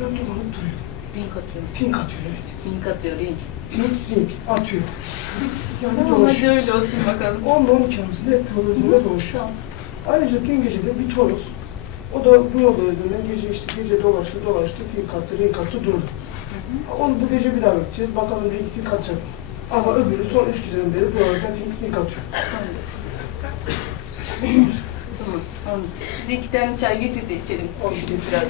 gözler dolanıp duruyor. Fink atıyor. Fink atıyor evet. Fink atıyor ring. Fink, fink atıyor. Yani Tamam hadi dolaşıyor. öyle olsun bakalım. 10'da 12 arasında hep yol üzerinde dolaşıyor. Tamam. Ayrıca dün gece de bir toros. O da bu yol üzerinden gece işte gece dolaştı dolaştı fink attı fink attı durdu. Onu bu gece bir daha bekleyeceğiz. Bakalım iki fink atacak. Ama öbürü son üç geceden beri bu yolda fink fink atıyor. Tamam. Tamam. İki tane çay getir de içelim. Üşüdük biraz.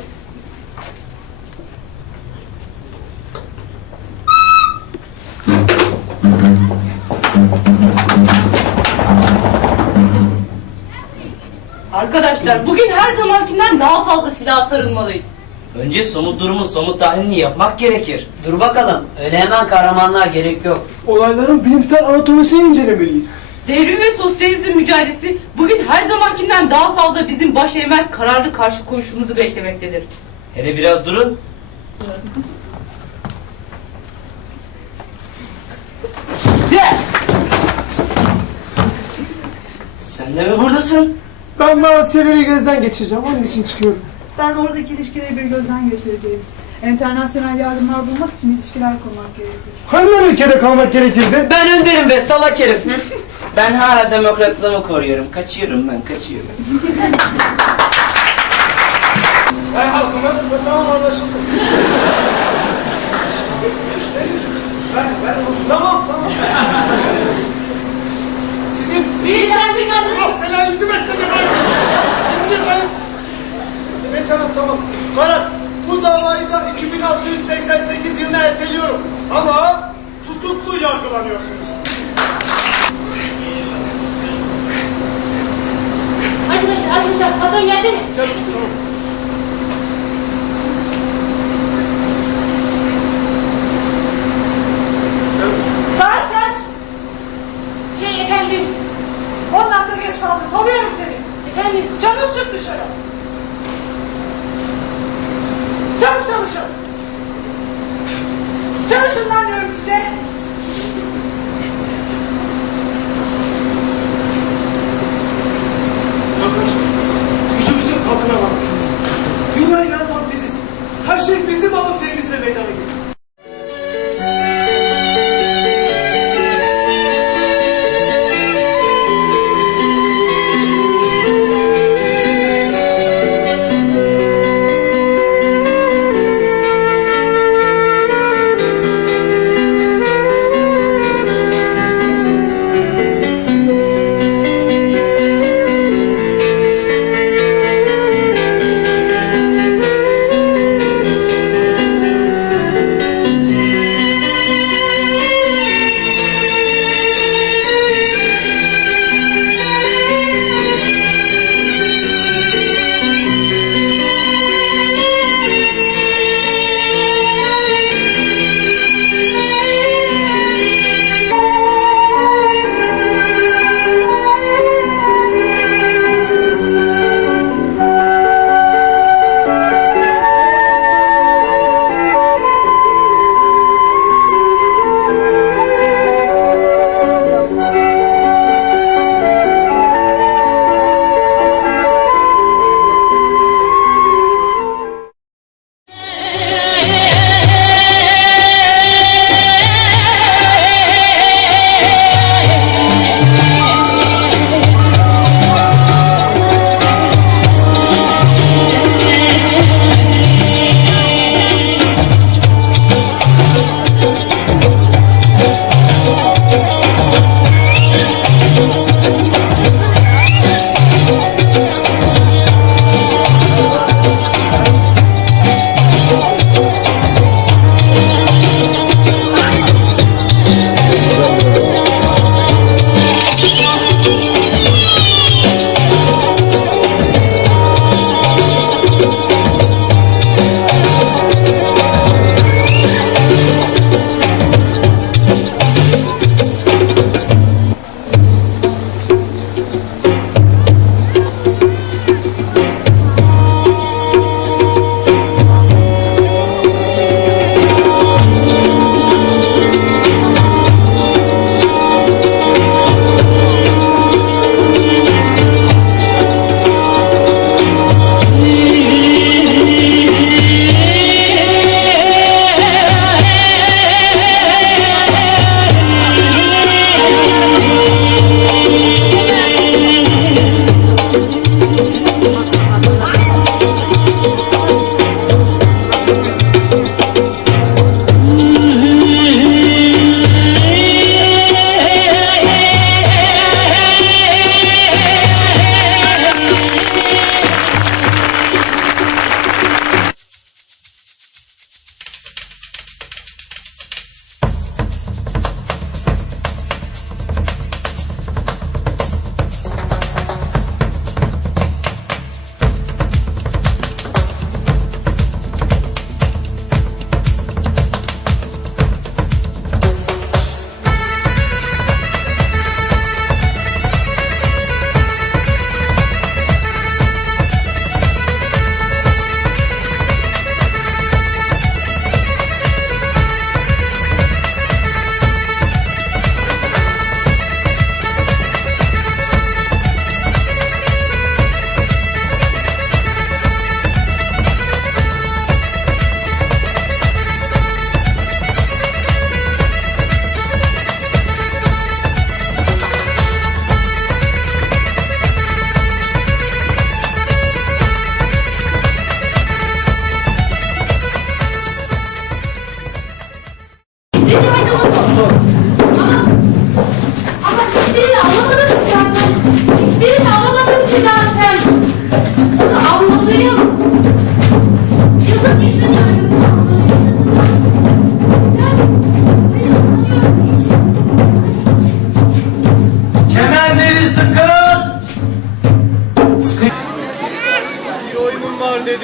Arkadaşlar bugün her zamankinden daha fazla silah sarılmalıyız. Önce somut durumun somut tahlilini yapmak gerekir. Dur bakalım. Öyle hemen kahramanlığa gerek yok. Olayların bilimsel anatomisini incelemeliyiz. Devrim ve sosyalizm mücadelesi bugün her zamankinden daha fazla bizim baş eğmez kararlı karşı koyuşumuzu beklemektedir. Hele biraz durun. Gel! Sen de mi buradasın? Ben şeyleri gözden geçireceğim. Onun için çıkıyorum. Ben oradaki ilişkileri bir gözden geçireceğim. Enternasyonel yardımlar bulmak için ilişkiler kurmak gerekir. Hangi ülkede kalmak gerekirdi? Ben önderim be salak herif. ben hala demokratlığımı koruyorum. Kaçıyorum ben kaçıyorum. Hay halkıma tamam anlaşıldı. Tamam. Karar. Bu davayı da 2688 yılına erteliyorum. Ama tutuklu yargılanıyorsunuz. Arkadaşlar arkadaşlar patron geldi mi? Çabuk tamam.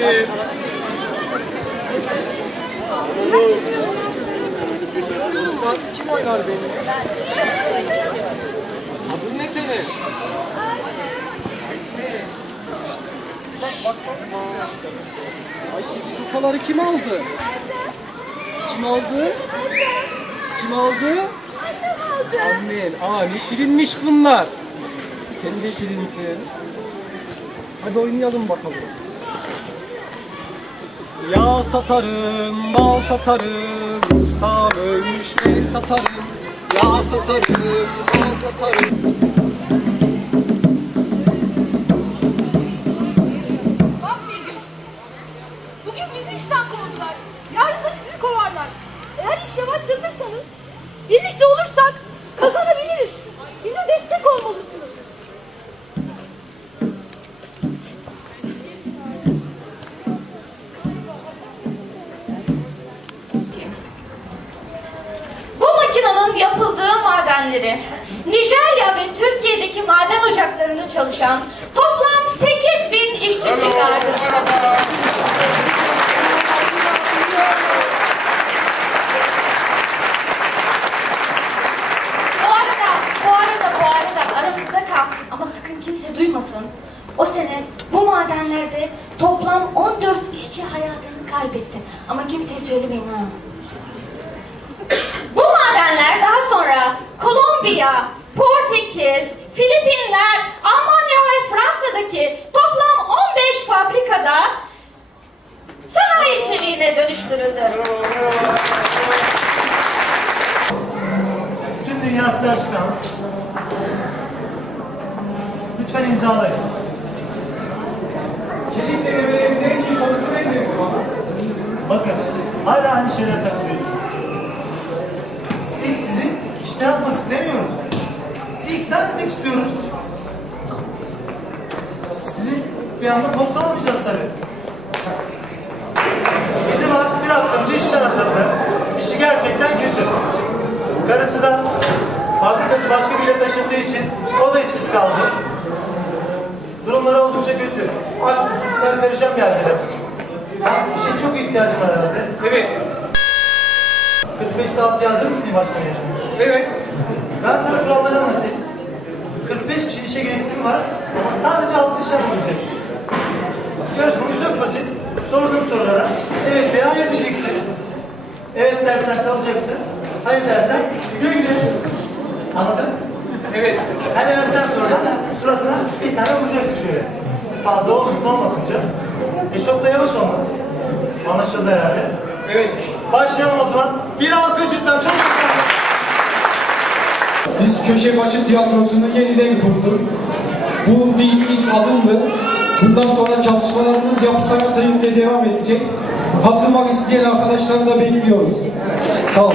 Bak kim oynar beni? Adın ne senin? Ay şimdi tokaları kim aldı? Kim aldı? Kim aldı? Annen. Aa ne şirinmiş bunlar. Sen de şirinsin. Hadi oynayalım bakalım. Yağ satarım, bal satarım, ustam ölmüş ben satarım. Yağ satarım, bal satarım. Bak bir gün. Bugün bizi işten kovdular. Yarın da sizi kovarlar. Eğer iş yavaşlatırsanız, birlikte olursak toplam 8 bin işçi çıkardı. Bu arada, bu arada, bu arada aramızda kalsın ama sakın kimse duymasın. O sene bu madenlerde toplam 14 işçi hayatını kaybetti. Ama kimseye söylemeyin ha. Bu madenler daha sonra Kolombiya, Portekiz, Filipinler, Almanya ve Fransa'daki toplam 15 fabrikada sanayi içeriğine dönüştürüldü. Tüm dünya size açık yalnız. Lütfen imzalayın. Çelik denemelerin en iyi sonucu neydi? Bakın, hala aynı şeyler takılıyorsunuz. Biz sizi işten atmak istemiyoruz. İkna etmek istiyoruz. Sizi bir anda postalamayacağız tabii. Bizim az bir hafta önce işten atıldı. İşi gerçekten kötü. Karısı da fabrikası başka bir yere taşındığı için o da işsiz kaldı. Durumları oldukça kötü. Aç susuzlar perişan bir halde. İşe çok ihtiyacım var herhalde. Evet. 45'te altı hazır mısın başlamaya şimdi? Evet. Ben sana kuralları anlatayım. 45 kişi işe gereksinim var ama sadece 6 iş yapabilecek. Yarışmamız çok basit. Sorduğum sorulara evet veya hayır diyeceksin. Evet dersen kalacaksın. Hayır dersen güle güle. Anladın? Evet. Her evetten sonra da suratına bir tane vuracaksın şöyle. Fazla olsun olmasın canım. E çok da yavaş olmasın. Anlaşıldı herhalde. Evet. Başlayalım o zaman. Bir alkış lütfen. Çok güzel. Biz Köşebaşı Tiyatrosu'nu yeniden kurduk. Bu bir ilk adımdı. Bundan sonra çalışmalarımız yapı yönünde devam edecek. Katılmak isteyen arkadaşları da bekliyoruz. Sağ olun.